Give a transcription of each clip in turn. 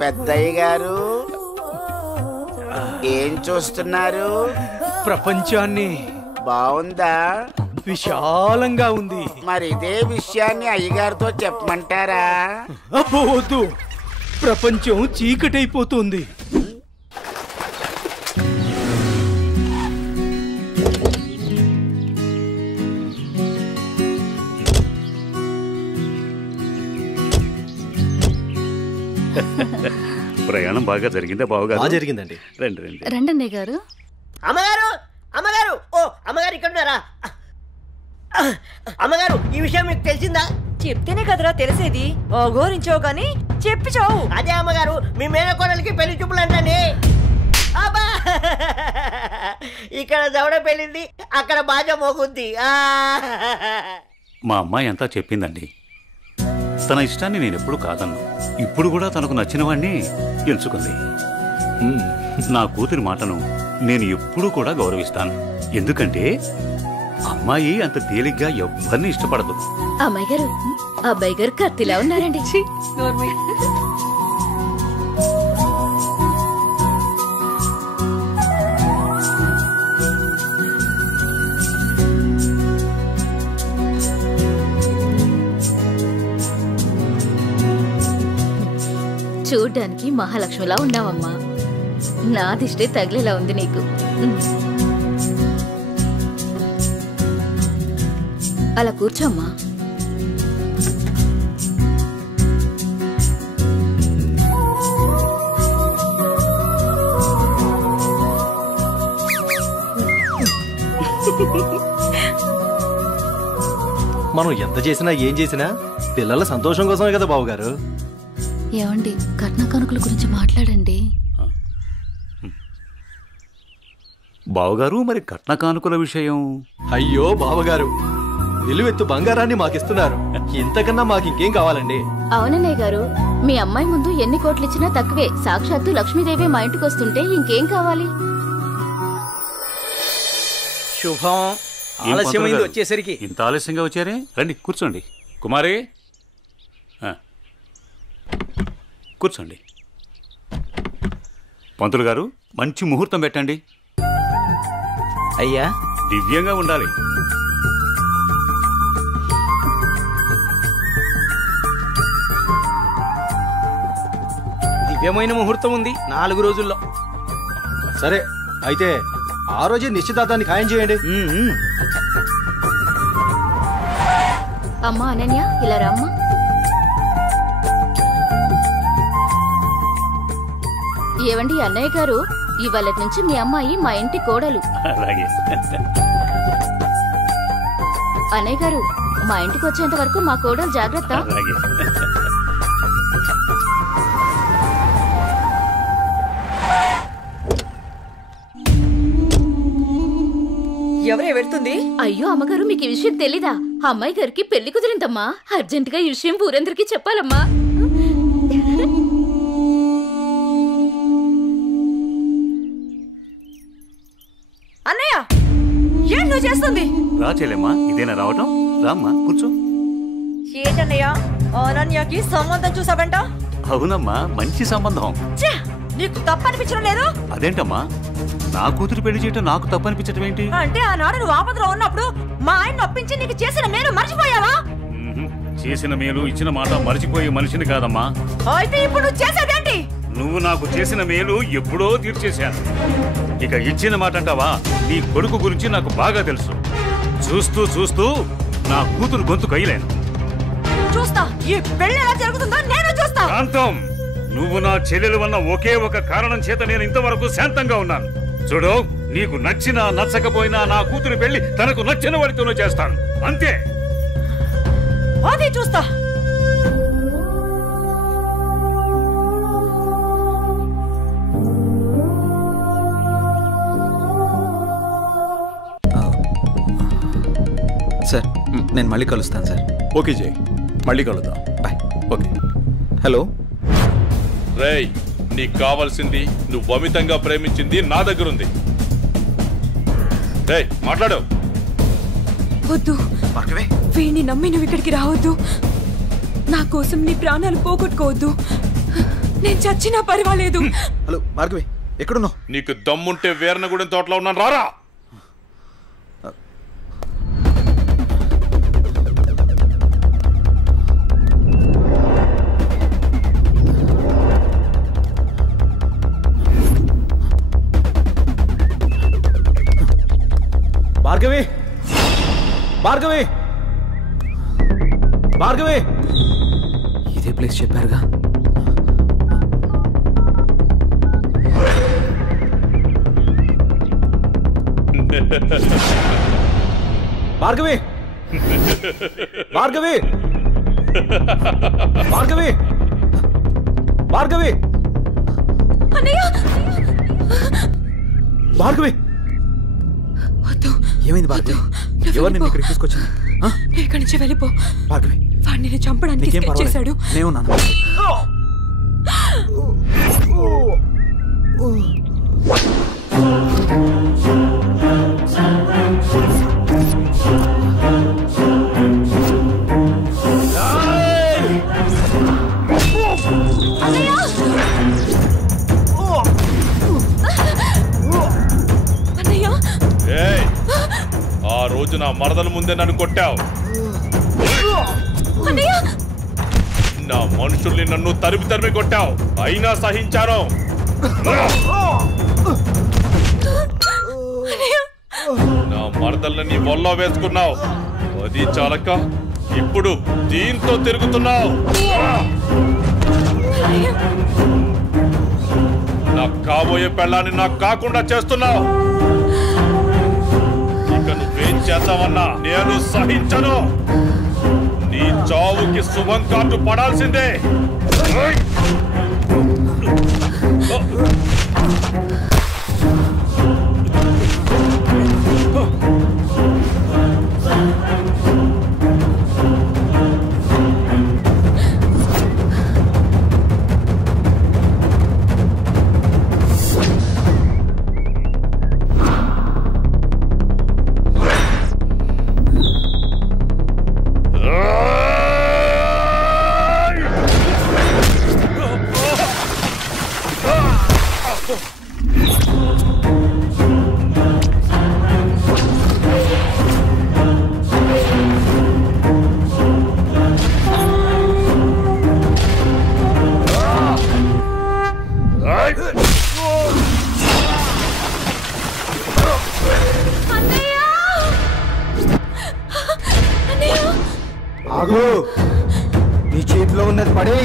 పెద్దయ్య గారు ఏం చూస్తున్నారు? ప్రపంచాన్ని. బాగుందా? విశాలంగా ఉంది. మరి ఇదే విషయాన్ని అయ్యగారితో చెప్పమంటారా? అబ్బో వద్దు, ప్రపంచం చీకటైపోతుంది. ప్రయాణం బాగా జరిగిందా బావగారు? జరిగిందండి. రండి రండి రండి అన్నయ్య గారు. అమ్మగారు అమ్మగారు ఓ అమ్మగారు ఇక్కడ ఉన్నారా? అమ్మగారు ఈ విషయం మీకు తెలిసిందా? చెప్తేనే కదరా తెలిసేది. ఓగోరించావు గాని చెప్పి చావు. అదే అమ్మగారు, మీ మేనకోడలికి పెళ్లి చూపులు అంటండి. అబ్బా, ఇక్కడ దవడ పెళ్ళింది, అక్కడ బాజా మోగుద్ది. మా అమ్మాయి అంతా చెప్పిందండి. తన ఇష్టాన్ని నేను ఎప్పుడు కాదన్నా. ఇప్పుడు కూడా తనకు నచ్చిన వాడిని ఎంచుకుంది. నా కూతురి మాటను నేను ఎప్పుడూ కూడా గౌరవిస్తాను. ఎందుకంటే అమ్మాయి అంత తేలిగ్గా ఎవ్వరిని ఇష్టపడదు. అమ్మాయి గారు, అబ్బాయి గారు కత్తిలా ఉన్నారండి. చూడ్డానికి మహాలక్ష్మిలా ఉన్నావమ్మా. నా దిష్టే తగిలేలా ఉంది నీకు. అలా కూర్చోమ్మా. మనం ఎంత చేసినా ఏం చేసినా పిల్లల సంతోషం కోసమే కదా బావగారు. ఏమండి, కట్న కానుకల గురించి మాట్లాడండి. బావగారు, మరి కట్న కానుకల విషయం? అయ్యో బావగారు, నిలువెత్తు బంగారాన్ని మాకిస్తున్నారు. ఇంతకన్నా మాకు ఇంకేం కావాలండి? అవునన్నయ్య గారు, మీ అమ్మాయి ముందు ఎన్ని కోట్లు ఇచ్చినా తక్కువే. సాక్షాత్తు లక్ష్మీదేవి మా ఇంటికి వస్తుంటే ఇంకేం కావాలి? శుభం. ఆలస్యమైంది వచ్చేసరికి. ఇంత ఆలస్యంగా వచ్చారే? రండి కూర్చోండి. కుమారి కూర్చోండి. పంతులు గారు, మంచి ముహూర్తం పెట్టండి. అయ్యా, దివ్యంగా ఉండాలి. దివ్యమైన ముహూర్తం ఉంది 4 రోజుల్లో. సరే అయితే ఆ రోజే నిశ్చితార్థాన్ని ఖాయం చేయండి. అమ్మా అనన్య, ఇలా రామ్మా. ఏవండి అన్నయ్య గారు, ఇవాళ నుంచి మీ అమ్మాయి మా ఇంటి కోడలు. అలాగే. అన్నయ్య గారు, మా ఇంటికి వచ్చేంత వరకు మా కోడలు జాగ్రత్త. అలాగే. ఎవరే వెళ్తుంది? అయ్యో అమ్మగారు, మీకు ఈ విషయం తెలీదా? అమ్మాయి గారికి పెళ్లి కుదిరిందమ్మా. అర్జెంటుగా ఈ విషయం ఊరందరికీ చెప్పాలమ్మా. అన్నయ్య, ఏం నువ్వు చేస్తుంది? రా చెల్లెమ్మా, ఇదేనా రావటం? రామ్మా కూర్చో. ఏంటన్నయ్య, అనన్యకి సంబంధం చూసావంట? అవునమ్మా, మంచి సంబంధం. నీకు తప్పనిపించడం లేదు? అదేంటమ్మా, నా కూతురు పెళ్లి చేయటం నాకు తప్పనిపించటం ఏంటి? అంటే ఆనాడు నువ్వు ఆపదలో ఉన్నప్పుడు మా ఆయన ఒప్పించి నీకు చేసిన మేలు మర్చిపోయావా? చేసిన మేలు ఇచ్చిన మాట మర్చిపోయే మనిషిని కాదమ్మా. అయితే ఇప్పుడు నువ్వు చేసేదేంటి? నువ్వు నాకు చేసిన మేలు ఎప్పుడో తీర్చేశాను. ఇక ఇచ్చిన మాట అంటావా? నీ కొడుకు గురించి నాకు బాగా తెలుసు. చూస్తూ చూస్తూ నా కూతురు గొంతు కయ్యలేను. చూస్తా, ఈ పెళ్లి ఎలా జరుగుతుందో నేను చూస్తా. శాంతం, నువ్వు నా చెల్లెలు వల్ల ఒకే ఒక కారణం చేత నేను ఇంతవరకు శాంతంగా ఉన్నాను. చూడు, నీకు నచ్చినా నచ్చకపోయినా నా కూతురు పెళ్లి తనకు నచ్చిన వాడితోనూ చేస్తాను, అంతే. అది చూస్తా. సార్, నేను మళ్ళీ కలుస్తాను సార్. ఓకే జై, మళ్ళీ కలుద్దాం. బాయ్. ఓకే. హలో, రేయ్, నీకు కావాల్సింది నువ్వు అమితంగా ప్రేమించింది నా దగ్గరుంది. రేయ్, మాట్లాడు. వద్దు, వీడిని నమ్మి నువ్వు ఇక్కడికి రావద్దు. నా కోసం నీ ప్రాణాలు పోగొట్టుకోవద్దు. నేను చచ్చినా పర్వాలేదు. హలో భార్గవి, ఎక్కడున్నావు? నీకు దమ్ముంటే వీరనగూడెం తోటలో ఉన్నాను, రారా. భార్గవి, భార్గవి, భార్గవి. ఇదే ప్లేస్ చెప్పారుగా. భార్గవి, భార్గవి, భార్గవి, భార్గవి, భార్గవి. ఏమైంది భార్గవి? ఎవరు నిన్ను ఇక్కడికి తీసుకొచ్చింది? ఇక్కడి నుంచి వెళ్ళిపో భార్గవి. వాడిని నేను చంపడానికి స్కెచ్ చేశాడు. నేనున్నాను. ఆ రోజు నా మరదల ముందే నన్ను కొట్టావు. నా మనుషుల్ని నన్ను తరిమి తరిమి కొట్టావు, అయినా సహించాను. నా మరదల్ని నీ వల్ల వేసుకున్నావు, అది చాలక ఇప్పుడు దీంతో తిరుగుతున్నావు. నాకు కాబోయే పెళ్ళాన్ని నాకు కాకుండా చేస్తున్నావు. ఇక నువ్వేం చేద్దామన్నా నేను సహించను. నీ చావుకి శుభం కార్డు పడాల్సిందే. నీ చేతిలో ఉన్నది పడే.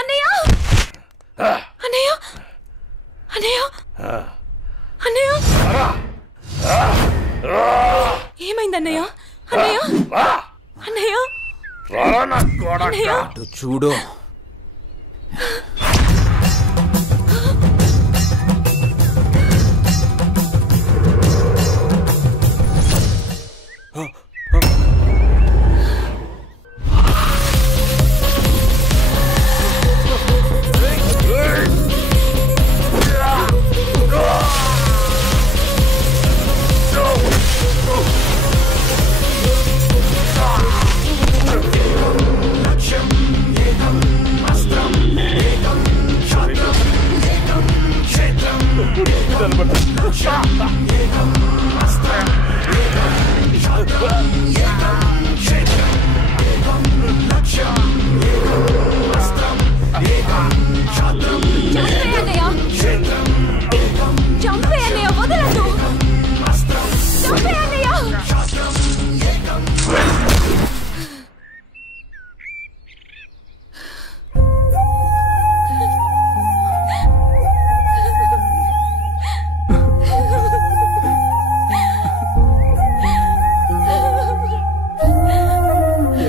అన్నయ్య అన్నయ్య అన్నయ్య అన్నయ్య ఏమైంది అన్నయ్య అన్నయ్య అన్నయ్య అన్నయ్య చూడు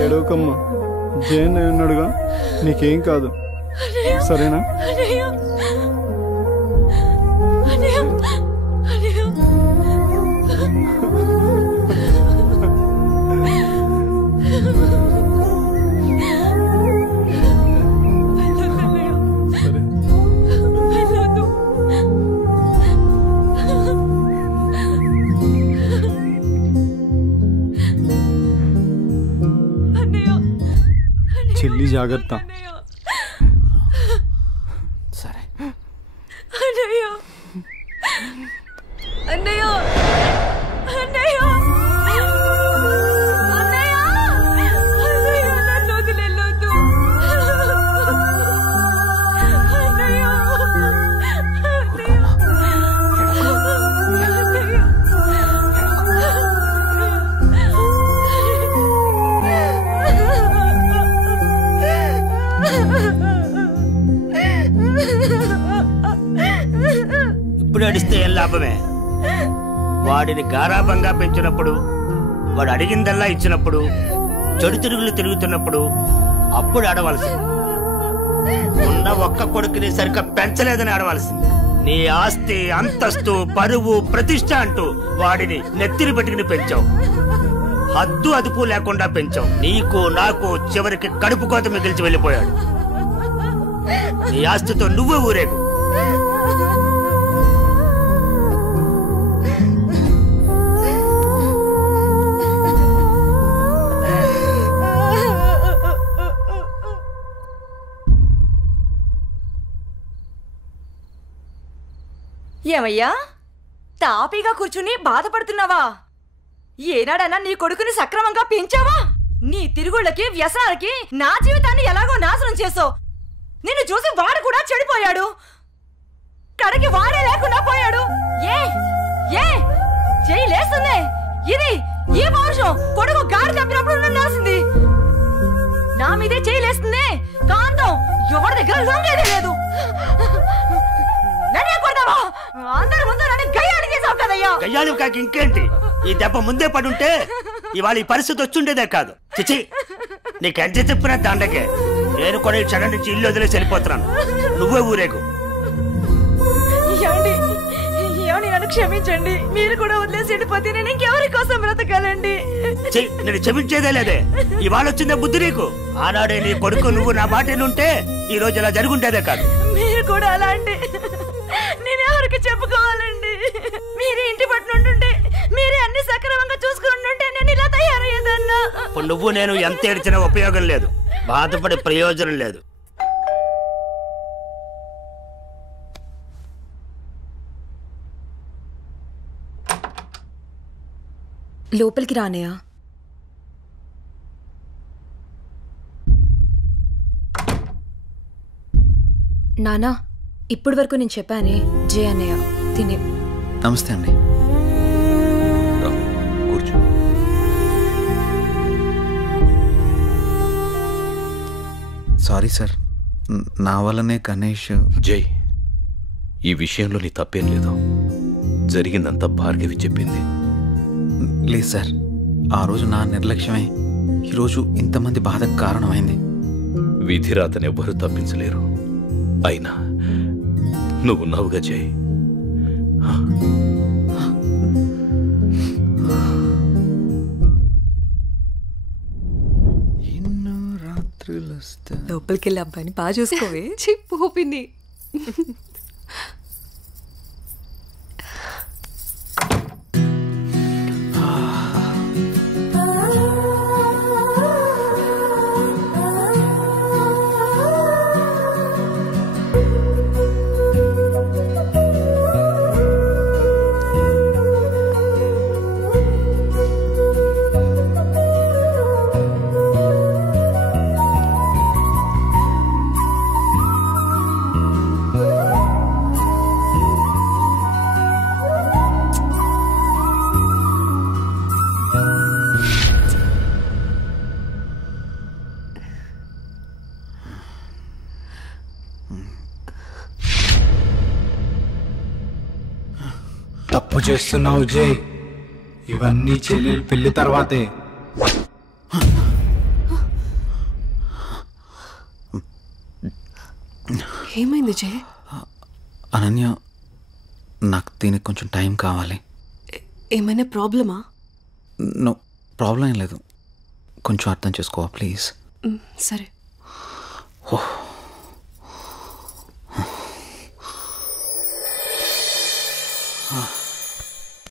ఏడవకమ్మా, జయన్ ఉన్నాడుగా, నీకేం కాదు, సరేనా? చెల్లి జాగ్రత్త. సరే అన్నయ్య అన్నయ్య అన్నయ్య అన్నయ్య అన్నయ్య నన్ను వదిలేయొద్దు అన్నయ్య ఇప్పుడు అడిస్తే ఏం లాభమే? వాడిని గారాబంగా పెంచినప్పుడు, వాడు అడిగిందల్లా ఇచ్చినప్పుడు, చెడు తిరుగులు తిరుగుతున్నప్పుడు అప్పుడు ఆడవలసింది. ఉన్న ఒక్క కొడుకుని సరిగ్గా పెంచలేదని ఆడవలసింది. నీ ఆస్తి, అంతస్తు, పరువు, ప్రతిష్ట అంటూ వాడిని నెత్తిని పెట్టుకుని పెంచావు. హద్దు అదుపు లేకుండా పెంచావు. నీకు నాకు చివరికి కడుపు కోత మిగిల్చి వెళ్ళిపోయాడు. నీ ఆస్తితో నువ్వే ఊరేగు. ఏమయ్యా, తాపీగా కూర్చుని బాధపడుతున్నావా? ఏనాడన్నా నీ కొడుకుని సక్రమంగా పెంచావా? నీ తిరుగుళ్ళకి, వ్యసనాలకి నా జీవితాన్ని ఎలాగో నాశనం చేసావు. నిన్ను చూసి వాడు కూడా చెడిపోయాడు. కడకి వాడే లేకుండా పోయాడు. ఏ ఏ చెయ్యి లేస్తుంది. ఇది ఈ పౌరుషం కొడుకు గాడి తప్పినప్పుడు నన్నాల్సింది. నా మీదే చెయ్యి లేస్తుంది. కాంతం ఎవరి దగ్గర లొంగేదే లేదు. అందరి ముందు నన్ను గయ్యాళి చేసావు కదయ్యా. గయ్యాళి కాక ఇంకేంటి? ఈ దెబ్బ ముందే పడుంటే ఇవాళ ఈ పరిస్థితి వచ్చుండేదే కాదు. చిచి, నీకెంత చెప్పినా దండకే. నేను కూడా ఈ క్షణం నుంచి ఇల్లు వదిలేసి వెళ్ళిపోతున్నాను. నువ్వే ఊరేగు. ఏమండి, నన్ను క్షమించండి. మీరు కూడా వదిలేసి వెళ్ళిపోతే నేను ఇంకెవరి కోసం బ్రతకాలండి? నేను క్షమించేదే లేదే. ఇవాళ వచ్చిందే బుద్ధి నీకు. ఆనాడే నీ కొడుకు నువ్వు నా మాట ఉంటే ఈ రోజు ఇలా జరుగుంటేదే కాదు. మీరు కూడా అలా అంటే నేను ఎవరికి చెప్పుకోవాలండి? మీరే ఇంటి పట్టునుంటుంటే, మీరే అన్ని సక్రమంగా చూసుకుంటుంటే నేను ఇలా తయారయ్యేదన్నా. ఇప్పుడు నువ్వు నేను ఎంత ఏడ్చినా ఉపయోగం లేదు. బాధపడే ప్రయోజనం లేదు. లోపలికి రానయ్యా. నానా, ఇప్పటి వరకు నేను చెప్పానే, జయ అన్నయ్య తినే. నమస్తే అండి. సారీ సార్, నా వల్లనే గణేష్. జై, ఈ విషయంలో నీ తప్పేం లేదు. జరిగిందంతా భార్గవి చెప్పింది. లేదు సార్, ఆ రోజు నా నిర్లక్ష్యమే ఈరోజు ఇంతమంది బాధకు కారణమైంది. విధిరాతనెవ్వరూ తప్పించలేరు. అయినా నువ్వున్నావుగా జై. లోపలికి వెళ్ళి అబ్బాయిని బాగా చూసుకోవే. చెప్పు పిన్ని. తప్పు చేస్తున్నావు జై, ఇవన్నీ చెల్లెలు పెళ్లి తర్వాతే. ఏమైంది జై? అనన్య, నాకు దీనికి కొంచెం టైం కావాలి. ఏమైనా ప్రాబ్లమా? నో ప్రాబ్లం ఏం లేదు, కొంచెం అర్థం చేసుకోవా ప్లీజ్. సరే.